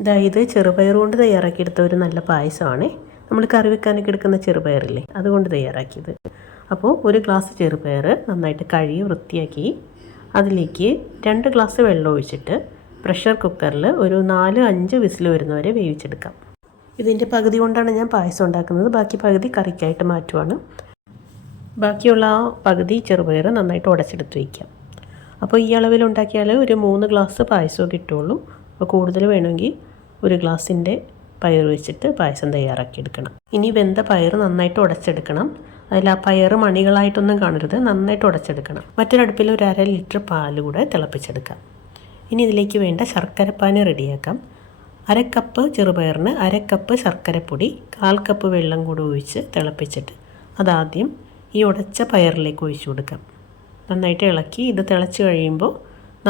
ഇത് ചെറുപയർ കൊണ്ട് തയ്യാറാക്കിയെടുത്ത ഒരു നല്ല പായസമാണ്. നമ്മൾ കറി വെക്കാനൊക്കെ എടുക്കുന്ന ചെറുപയറില്ലേ, അതുകൊണ്ട് തയ്യാറാക്കിയത്. അപ്പോൾ ഒരു ഗ്ലാസ് ചെറുപയർ നന്നായിട്ട് കഴുകി വൃത്തിയാക്കി അതിലേക്ക് 2 ഗ്ലാസ് വെള്ളം ഒഴിച്ചിട്ട് പ്രഷർ കുക്കറിൽ ഒരു 4-5 വിസിൽ വരുന്നവരെ വേവിച്ചെടുക്കാം. ഇതിൻ്റെ പകുതി കൊണ്ടാണ് ഞാൻ പായസം ഉണ്ടാക്കുന്നത്, ബാക്കി പകുതി കറിക്കായിട്ട് മാറ്റുവാണ്. ബാക്കിയുള്ള ആ പകുതി ചെറുപയർ നന്നായിട്ട് ഉടച്ചെടുത്ത് വയ്ക്കാം. അപ്പോൾ ഈ അളവിൽ ഉണ്ടാക്കിയാൽ ഒരു 3 ഗ്ലാസ് പായസമേ കിട്ടുള്ളൂ. അപ്പോൾ കൂടുതൽ വേണമെങ്കിൽ 1 ഗ്ലാസിൻ്റെ പയർ വെച്ചിട്ട് പായസം തയ്യാറാക്കിയെടുക്കണം. ഇനി വെന്ത പയർ നന്നായിട്ട് ഉടച്ചെടുക്കണം. അതിൽ ആ പയർ മണികളായിട്ടൊന്നും കാണരുത്, നന്നായിട്ട് ഉടച്ചെടുക്കണം. മറ്റൊരടുപ്പിൽ ഒരു 1/2 ലിറ്റർ പാൽ കൂടെ തിളപ്പിച്ചെടുക്കാം. ഇനി ഇതിലേക്ക് വേണ്ട ശർക്കരപ്പാനി റെഡിയാക്കാം. 1/2 കപ്പ് ചെറുപയറിന് 1/2 കപ്പ് ശർക്കരപ്പൊടി 1/4 കപ്പ് വെള്ളം കൂടെ ഒഴിച്ച് തിളപ്പിച്ചിട്ട് അതാദ്യം ഈ ഉടച്ച പയറിലേക്ക് ഒഴിച്ചു കൊടുക്കാം. നന്നായിട്ട് ഇളക്കി ഇത് തിളച്ച് കഴിയുമ്പോൾ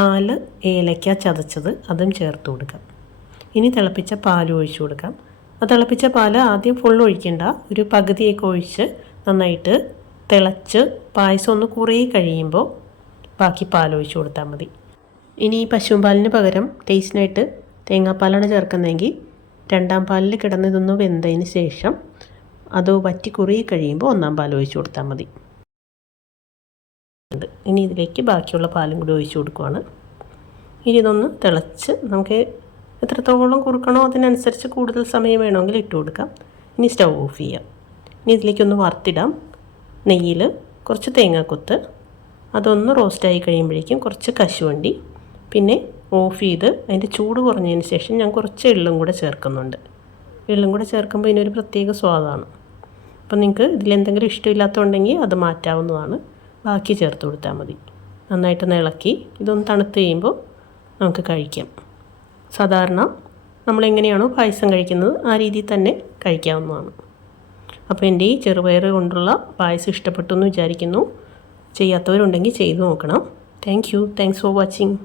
4 ഏലക്ക ചതച്ചത് അതും ചേർത്ത് കൊടുക്കാം. ഇനി തിളപ്പിച്ച പാൽ ഒഴിച്ചു കൊടുക്കാം. ആ തിളപ്പിച്ച പാൽ ആദ്യം ഫുൾ ഒഴിക്കേണ്ട, ഒരു പകുതിയൊക്കെ ഒഴിച്ച് നന്നായിട്ട് തിളച്ച് പായസം ഒന്ന് കുറേ കഴിയുമ്പോൾ ബാക്കി പാൽ ഒഴിച്ചു കൊടുത്താൽ മതി. ഇനി ഈ പശുമ്പാലിന് പകരം ടേസ്റ്റിനായിട്ട് തേങ്ങാപ്പാലാണ് ചേർക്കുന്നതെങ്കിൽ 2ാം പാലിൽ കിടന്ന് ഇതൊന്ന് വെന്തതിന് ശേഷം അത് വറ്റി കുറേ കഴിയുമ്പോൾ 1ാം പാൽ ഒഴിച്ചു കൊടുത്താൽ മതി. ഇനി ഇതിലേക്ക് ബാക്കിയുള്ള പാലും കൂടി ഒഴിച്ചു കൊടുക്കുകയാണ്. ഇനി ഇതൊന്ന് തിളച്ച് നമുക്ക് എത്രത്തോളം കുറുക്കണോ അതിനനുസരിച്ച് കൂടുതൽ സമയം വേണമെങ്കിൽ ഇട്ട് കൊടുക്കാം. ഇനി സ്റ്റൗ ഓഫ് ചെയ്യാം. ഇനി ഇതിലേക്കൊന്ന് വറുത്തിടാം. നെയ്യിൽ കുറച്ച് തേങ്ങാക്കൊത്ത്, അതൊന്ന് റോസ്റ്റായി കഴിയുമ്പോഴേക്കും കുറച്ച് കശുവണ്ടി, പിന്നെ ഓഫ് ചെയ്ത് അതിൻ്റെ ചൂട് കുറഞ്ഞതിന് ശേഷം ഞാൻ കുറച്ച് എള്ളും കൂടെ ചേർക്കുന്നുണ്ട്. എള്ളും കൂടെ ചേർക്കുമ്പോൾ ഇതിനൊരു പ്രത്യേക സ്വാദാണ്. അപ്പോൾ നിങ്ങൾക്ക് ഇതിലെന്തെങ്കിലും ഇഷ്ടമില്ലാത്തതുണ്ടെങ്കിൽ അത് മാറ്റാവുന്നതാണ്. ബാക്കി ചേർത്ത് കൊടുത്താൽ മതി. നന്നായിട്ട് ഇളക്കി ഇതൊന്ന് തണുത്ത് കഴിയുമ്പോൾ നമുക്ക് കഴിക്കാം. സാധാരണ നമ്മളെങ്ങനെയാണോ പായസം കഴിക്കുന്നത് ആ രീതിയിൽ തന്നെ കഴിക്കാവുന്നതാണ്. അപ്പോൾ എൻ്റെ ഈ ചെറുപയർ കൊണ്ടുള്ള പായസം ഇഷ്ടപ്പെട്ടു എന്ന് വിചാരിക്കുന്നു. ചെയ്യാത്തവരുണ്ടെങ്കിൽ ചെയ്തു നോക്കണം. Thanks for watching.